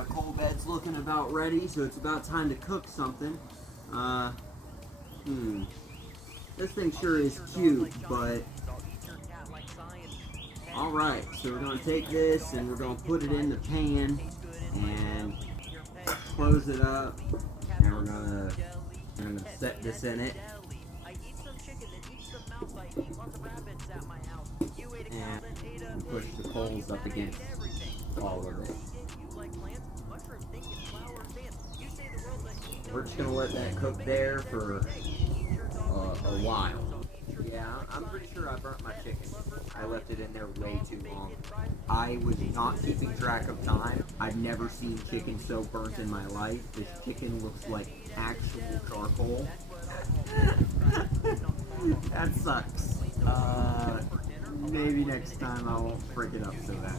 My coal bed's looking about ready, so it's about time to cook something. This thing sure is cute, but... Alright, so we're going to take this and we're going to put it in the pan and close it up, and we're going to set this in it. And push the coals up against all of it. We're just gonna let that cook there for a while. Yeah, I'm pretty sure I burnt my chicken. I left it in there way too long. I was not keeping track of time. I've never seen chicken so burnt in my life. This chicken looks like actual charcoal. That sucks. Maybe next time I won't frick it up so bad.